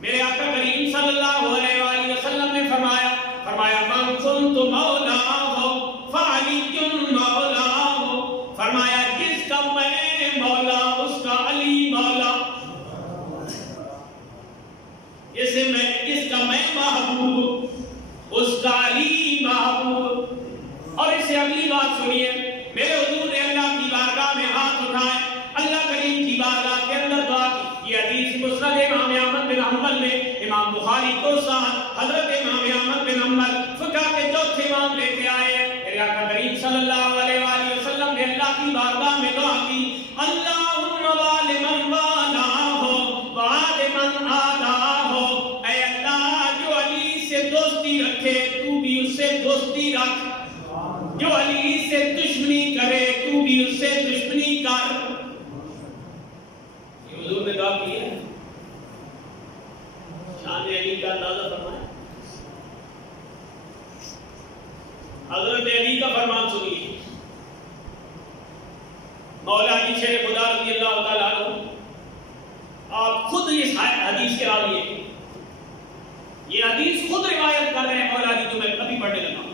میرے آقا کریم صلی اللہ علیہ وآلہ وسلم نے فرمایا من کنت مولاہ فعلی مولاہ، فرمایا جس کا میں مولا اس کا علی مولا، جس کا میں محبوب اس کا علی محبوب۔ اور اس سے اگلی بات سنیے، میرے حضور نے اللہ کی بارگاہ میں ہاتھ اٹھائے، اللہ کریم کی بارگاہ کے اندر دعا کی۔ یہ حدیث مسند امام احمد بن حنبل میں امام بخاری کو ساتھ حضرت امام احمد بن حنبل فقہ کے چوتھے امام لے کے آئے ہیں۔ میرے آقا کریم صلی اللہ علیہ وآلہ وسلم نے اللہ کی بارگاہ میں دعا کی، اللہم وال من والہ وعاد من آلہ، اے اللہ جو علی سے دوستی رکھے تو بھی اس سے دوستی رکھ، جو علی سے دشمنی کرے تو بھی اس سے دشمنی کر۔ یہ حضور نے دعا کی ہے، شان علی کا اندازہ فرمائیں۔ حضرت علی کا فرمان سنیے، مولا علی شیر خدا رضی اللہ تعالیٰ عنہ، آپ خود اس حدیث کے راوی ہیں، یہ حدیث خود روایت کر رہے ہیں مولا علی، جو میں ابھی پڑھنے لگا ہوں۔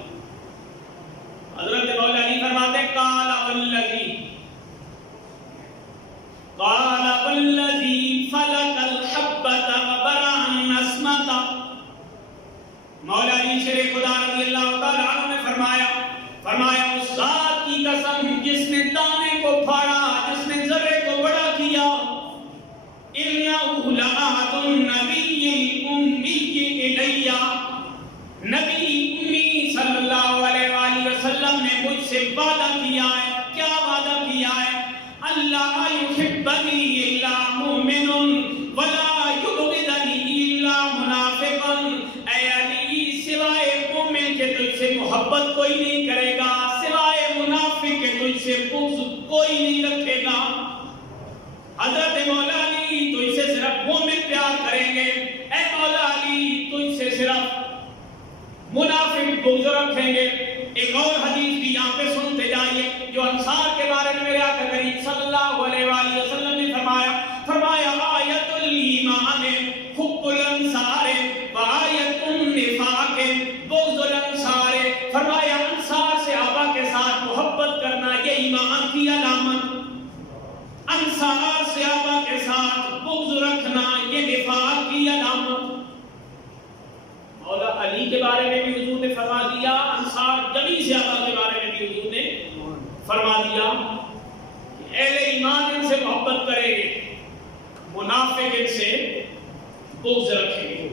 حضرت مولا علی فرماتے ہیں قال والذی فلق الحبۃ وبرأ النسمۃ، مولا علی شیر خدا رضی اللہ تعالیٰ عنہ نے فرمایا اس ذات کی قسم جس نے دانے کو پھاڑا، جس نے ذرے کو بڑا کیا، اِنَّهُ لَأَحَدُ النَّبِيِّ الْأُمِّيِّ إِلَيَّ، نبی امی صلی اللہ علیہ وآلہ وسلم نے مجھ سے وعدہ کیا ہے۔ کیا وعدہ کیا ہے؟ اللہ يحبنی الا مومن ولا یبغضنی الا منافق، اے علی سوائے مومن کے تجھ سے محبت کوئی نہیں کرے گا، سوائے منافق کے تجھ سے بغض کوئی نہیں رکھے گا۔ حضرت مولا علی تجھ سے صرف مومن پیار کریں گے، اے مولا علی تجھ سے صرف منافق بغض رکھیں گے۔ ایک اور حدیث بھی یہاں پہ سنتے جائیے، جو انصار کے بارے میں میرے آقا کریم صلی اللہ علیہ وآلہ وسلم نے فرمایا آیت الایمان حب الانصار و آیت النفاق بغض الانصار، فرمایا انصار صحابہ کے ساتھ محبت کرنا یہ ایمان کی علامت، انصار صحابہ کے ساتھ بغض رکھنا یہ نفاق کی علامت۔ مولا علی کے بارے میں بھی حضور نے فرما دیا، انصار جمی صحابہ کے بارے میں بھی حضور نے فرما دیا کہ اہل ایمان ان سے محبت کریں گے، منافق ان سے بغض رکھیں گے۔